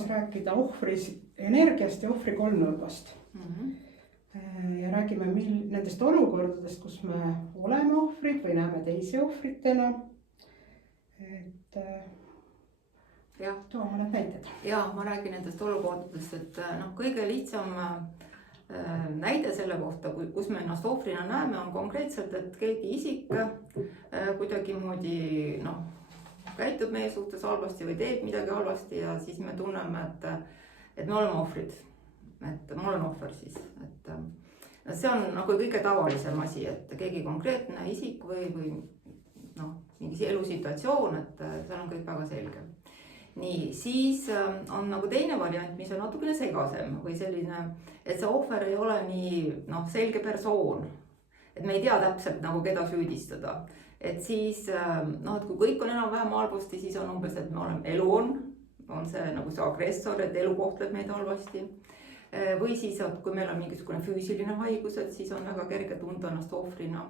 kolmas rääkida ohvris energiast ja ohvri kolmnurgast. Ja räägime nendest olukordadest, kus me oleme ohvrid või näeme teisi ohvritena. Et too mõned näited. Ja ma räägin nendest olukordadest, et kõige lihtsam näide selle kohta, kus me ennast ohvrina näeme, on konkreetselt, et keegi isik kuidagi moodi käitub meie suhtes halvasti või teeb midagi halvasti ja siis me tunneme, et me oleme ohvrid. Et ma olen ohver siis. Et see on nagu kõige tavalisem asi, et keegi konkreetne isik või mingi elusituatsioon, et seal on kõik väga selge. Nii, siis on nagu teine variant, mis on natukene segasem või selline, et see ohver ei ole nii selge persoon. Et me ei tea täpselt nagu keda süüdistada. Et siis, et kui kõik on enam-vähem halvasti, siis on umbes, et me oleme, elu on see nagu see agressor, et elu kohtleb meid halvasti. Või siis, et kui meil on mingisugune füüsiline haigus, et siis on väga kerge tunda ennast ohvrina.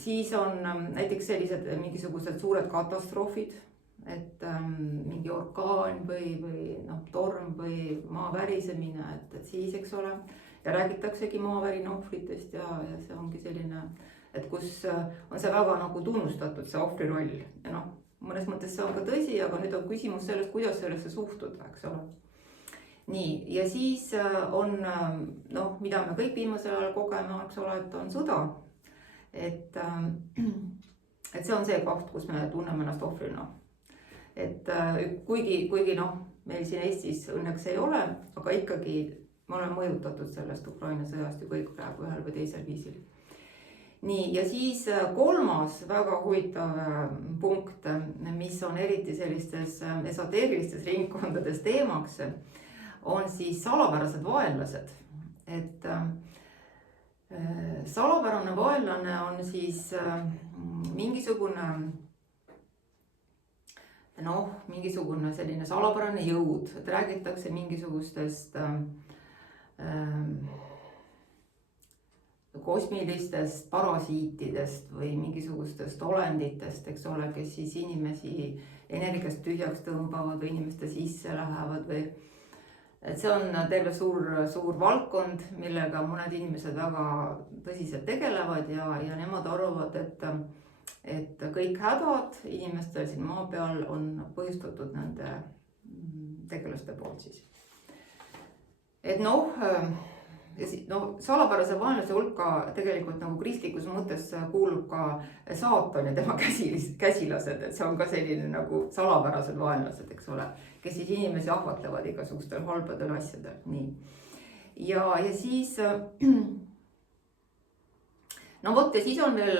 Siis on näiteks sellised mingisugused suured katastroofid, et mingi orkaan või torm või maa värisemine, et siis, eks ole, ja räägitaksegi maavärina ohvritest ja see ongi selline, et kus on see väga nagu tunnustatud, see ohvri roll. Ja mõnes mõttes see on ka tõsi, aga nüüd on küsimus sellest, kuidas sellesse suhtuda, eks ole. Nii, ja siis on, mida me kõik viimasel ajal kogeme, eks ole, et on sõda. Et see on see koht, kus me tunneme ennast ohvrina. Et kuigi meil siin Eestis õnneks ei ole, aga ikkagi me oleme mõjutatud sellest Ukraina sõjast ju kõik praegu ühel või teisel viisil. Nii, ja siis kolmas väga huvitav punkt, mis on eriti sellistes esoteerilistes ringkondades teemaks, on siis salapärased vaenlased. Et salapärane vaenlane on siis mingisugune selline salapärane jõud, et räägitakse mingisugustest kosmilistest parasiitidest või mingisugustest olenditest, eks ole, kes siis inimesi energiast tühjaks tõmbavad või inimeste sisse lähevad või et see on terve suur valdkond, millega mõned inimesed väga tõsiselt tegelevad ja nemad arvavad, et kõik hädad inimestel siin maa peal on põhjustatud nende tegelaste poolt siis. Et salapärase vaenlase hulka tegelikult nagu kristlikus mõttes kuulub ka saatan ja tema käsilased, et see on ka selline nagu salapärased vaenlased, eks ole, kes siis inimesi ahvatlevad igasugustel halbadel asjadel. Nii. Ja siis ja siis on veel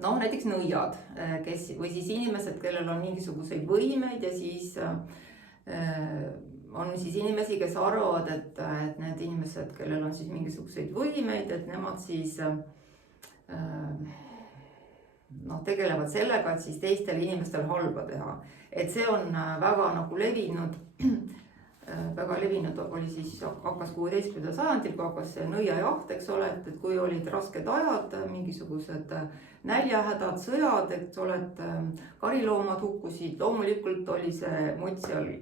näiteks nõiad, või siis inimesed, kellel on mingisuguseid võimeid ja siis on siis inimesi, kes arvavad, et need inimesed, kellel on siis mingisuguseid võimeid, et nemad siis tegelevad sellega, et siis teistel inimestel halba teha. Et see on väga nagu levinud, oli siis hakkas 16. sajandil, kui hakkas see nõiajaht, eks ole, et kui olid rasked ajad, mingisugused näljahädad, sõjad, eks ole, et kariloomad hukkusid, loomulikult oli see mutt seal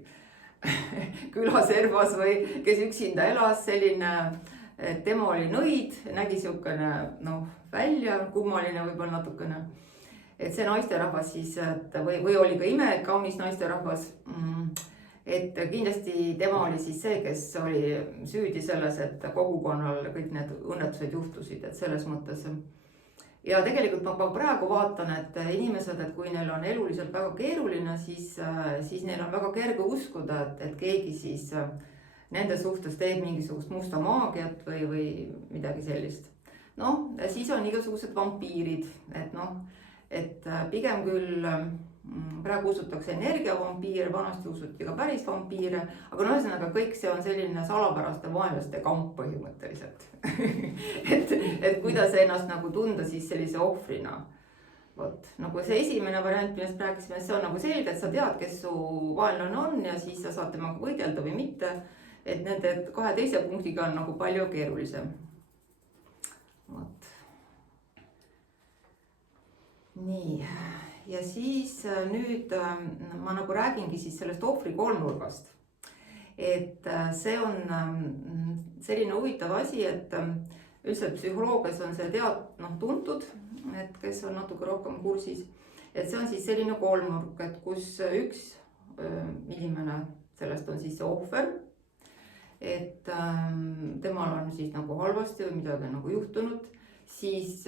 külaservas või kes üksinda elas selline, et tema oli nõid, nägi siukene välja, kummaline võib-olla natukene. Et see naisterahvas siis, või oli ka imekaunis naisterahvas, et kindlasti tema oli siis see, kes oli süüdi selles, et kogukonnal kõik need õnnetused juhtusid, et selles mõttes. Ja tegelikult ma praegu vaatan, et inimesed, et kui neil on eluliselt väga keeruline, siis neil on väga kerge uskuda, et keegi siis nende suhtes teeb mingisugust musta maagiat või midagi sellist. Siis on igasugused vampiirid, et pigem küll praegu usutakse energiavampiire, vanasti usuti ka päris vampiire, aga ühesõnaga kõik see on selline salapäraste vaenlaste kamp põhimõtteliselt. et kuidas ennast nagu tunda siis sellise ohvrina. Vot, nagu see esimene variant, millest rääkisime, see on nagu selge, et sa tead, kes su vaenlane on ja siis sa saad temaga võidelda või mitte. Et nende kahe teise punktiga on nagu palju keerulisem. Vot. Nii. ja siis nüüd ma nagu räägingi siis sellest ohvri kolmnurgast. Et see on selline huvitav asi, et üldiselt psühholoogias on see tuntud, et kes on natuke rohkem kursis, et see on siis selline kolmnurk, et kus üks inimene, sellest on siis see ohver, et temal on siis nagu halvasti või midagi nagu juhtunud, siis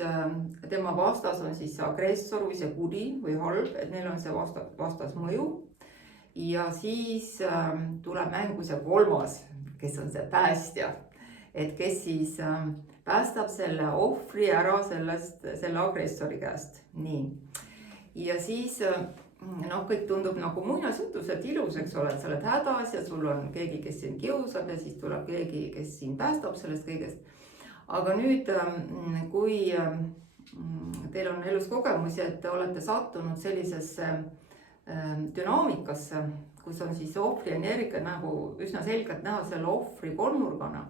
tema vastas on siis see agressor või see kuri või halb, et neil on see vastasmõju. Ja siis tuleb mängu see kolmas, kes on see päästja, et kes siis päästab selle ohvri ära selle agressori käest. Nii. Ja siis kõik tundub nagu muinasjutused ilus, eks ole, et sa oled hädas ja sul on keegi, kes sind kiusab ja siis tuleb keegi, kes sind päästab sellest kõigest. Aga nüüd, kui teil on elus kogemusi, et te olete sattunud sellisesse dünaamikasse, kus on siis ohvri energia nagu üsna selgelt näha selle ohvri kolmnurgana,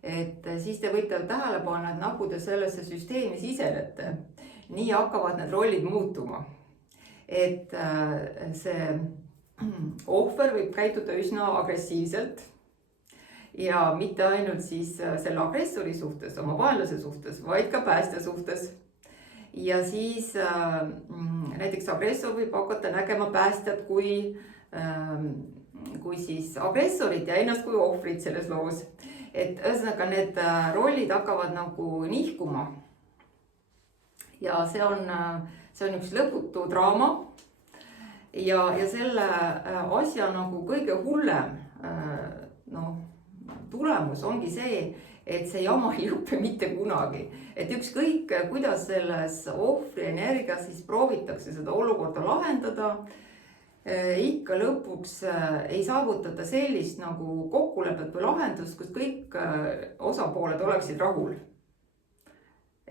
et siis te võite tähele panna, et nagu te sellesse süsteemi sisenete, nii hakkavad need rollid muutuma. Et see ohver võib käituda üsna agressiivselt ja mitte ainult siis selle agressori suhtes, oma vaenlase suhtes, vaid ka päästja suhtes. Ja siis näiteks agressor võib hakata nägema päästjat kui siis agressorit ja ennast kui ohvrit selles loos. Et ühesõnaga need rollid hakkavad nagu nihkuma. Ja see on üks lõputu draama. Ja selle asja nagu kõige hullem tulemus ongi see, et see jama ei lõppe mitte kunagi. Et ükskõik, kuidas selles ohvri energias siis proovitakse seda olukorda lahendada, ikka lõpuks ei saavutata sellist nagu kokkulepet või lahendust, kus kõik osapooled oleksid rahul.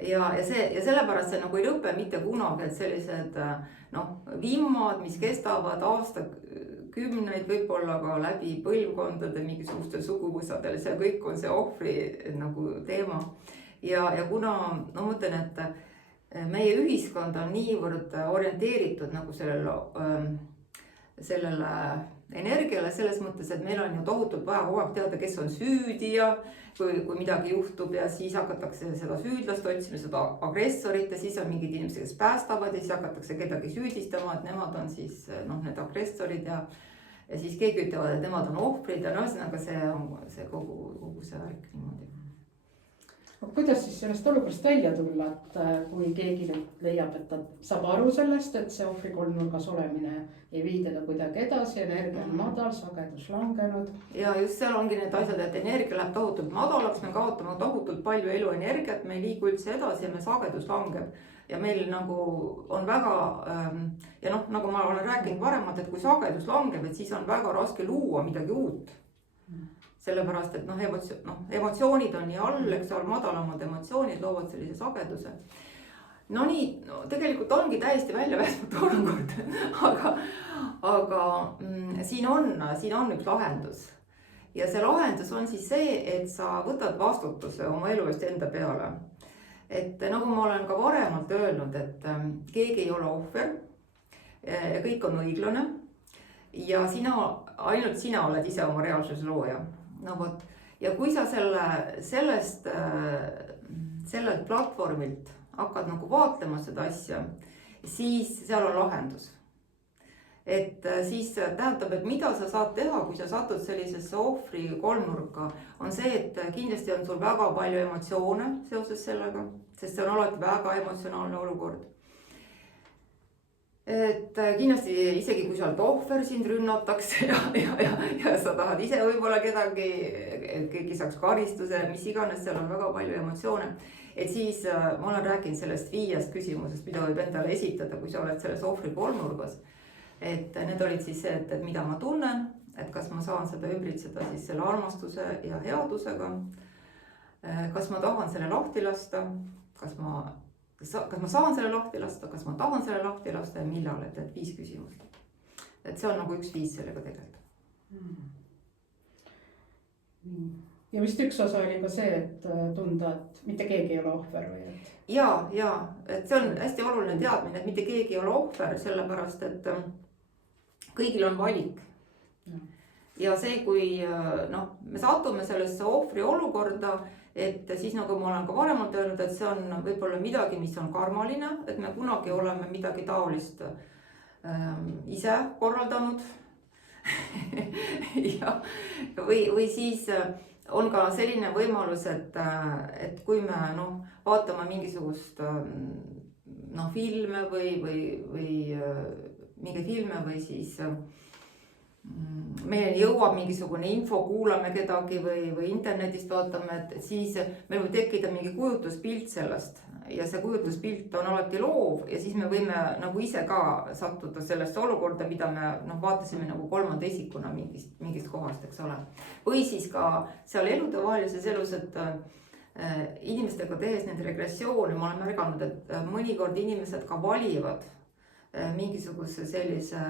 Ja sellepärast see nagu ei lõpe mitte kunagi, et sellised vimmad, mis kestavad aastakümneid, võib-olla ka läbi põlvkondade mingisugustel suguvõsadel, see kõik on see ohvri nagu teema. Ja kuna ma mõtlen, et meie ühiskond on niivõrd orienteeritud nagu sellele energiale selles mõttes, et meil on ju tohutult vaja kogu aeg teada, kes on süüdi ja kui midagi juhtub ja siis hakatakse seda süüdlast otsima, seda agressorit ja siis on mingid inimesed, kes päästavad ja siis hakatakse kedagi süüdistama, et nemad on siis need agressorid ja siis keegi ütlevad, et nemad on ohvrid ja ühesõnaga see kogu see värk niimoodi. Kuidas siis sellest olukorrast välja tulla, et kui keegi leiab, et ta saab aru sellest, et see ohvri kolmnurgas olemine ei vii teda kuidagi edasi, energia on madal, sagedus langenud. Ja just seal ongi need asjad, et energia läheb tohutult madalaks, me kaotame tohutult palju eluenergiat, me ei liigu üldse edasi ja me sagedus langeb. Ja meil nagu on väga, ja nagu ma olen rääkinud varemalt, et kui sagedus langeb, et siis on väga raske luua midagi uut. Sellepärast, et emotsioonid on nii all, eks ole, madalamad emotsioonid loovad sellise sageduse. Tegelikult ongi täiesti välja päästmatu olukord, aga siin on üks lahendus. Ja see lahendus on siis see, et sa võtad vastutuse oma elu eest enda peale. Et nagu ma olen ka varemalt öelnud, et keegi ei ole ohver ja kõik on õiglane ja ainult sina oled ise oma reaalsuse looja. Ja kui sa sellelt platvormilt hakkad nagu vaatlema seda asja, siis seal on lahendus. Et siis tähendab, et mida sa saad teha, kui sa satud sellisesse ohvri kolmnurka, on see, et kindlasti on sul väga palju emotsioone seoses sellega, sest see on alati väga emotsionaalne olukord. Et kindlasti isegi kui sa oled ohver, sind rünnatakse ja sa tahad ise võib-olla kedagi, et keegi saaks karistuse, mis iganes, seal on väga palju emotsioone. Et siis ma olen rääkinud sellest 5 küsimusest, mida võib endale esitada, kui sa oled selles ohvri kolmnurgas. Et need olid siis see, et mida ma tunnen, et kas ma saan seda ümbritseda siis selle armastuse ja headusega. Kas ma tahan selle lahti lasta, kas ma saan selle lahti lasta, kas ma tahan selle lahti lasta ja millal, et 5 küsimust. Et see on nagu üks viis sellega tegelikult. ja vist üks osa oli ka see, et tunda, et mitte keegi ei ole ohver või et. ja, et see on hästi oluline teadmine, et mitte keegi ei ole ohver, sellepärast et kõigil on valik. Ja see, kui noh, me satume sellesse ohvri olukorda, et siis nagu ma olen ka varemalt öelnud, et see on võib-olla midagi, mis on karmaline, et me kunagi oleme midagi taolist ise korraldanud. ja, või siis on ka selline võimalus, et kui me vaatame mingisugust filme või mingeid filme või siis meil jõuab mingisugune info, kuulame kedagi või internetist vaatame, et siis meil võib tekkida mingi kujutluspilt sellest ja see kujutluspilt on alati loov ja siis me võime nagu ise ka sattuda sellesse olukorda, mida me vaatasime nagu kolmanda isikuna mingist kohast, eks ole. Või siis ka seal eludevahelises elus, et inimestega tehes neid regressioone ma olen märganud, et mõnikord inimesed ka valivad mingisuguse sellise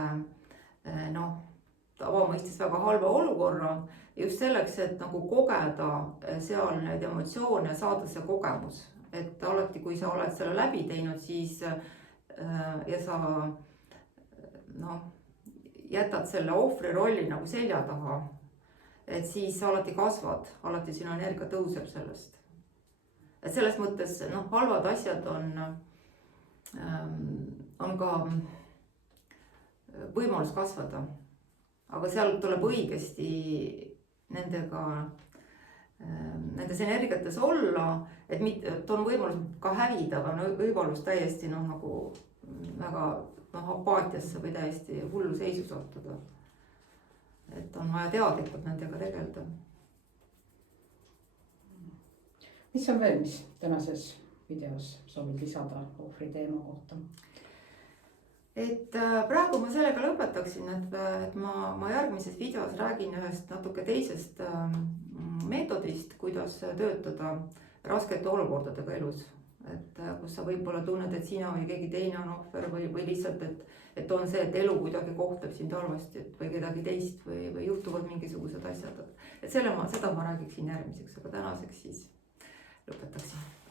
avamõistes väga halva olukorra just selleks, et nagu kogeda seal neid emotsioone ja saada see kogemus. Et alati, kui sa oled selle läbi teinud, siis ja sa jätad selle ohvri rolli nagu selja taha, et siis sa alati kasvad, alati sinu energia tõuseb sellest. Et selles mõttes halvad asjad on ka võimalus kasvada. Aga seal tuleb õigesti nendes energiates olla, et on võimalus ka hävida, aga on võimalus täiesti nagu väga apaatiasse või täiesti hullu seisu sattuda. Et on vaja teadlikult nendega tegeleda. Mis on veel, mis tänases videos soovid lisada ohvri teema kohta? Et praegu ma sellega lõpetaksin, et ma järgmises videos räägin ühest natuke teisest meetodist, kuidas töötada raskete olukordadega elus. Et kus sa võib-olla tunned, et sina või keegi teine on ohver või lihtsalt, et on see, et elu kuidagi kohtleb sind halvasti või kedagi teist või juhtuvad mingisugused asjad. Et seda ma räägiksin järgmiseks, aga tänaseks siis lõpetaksin.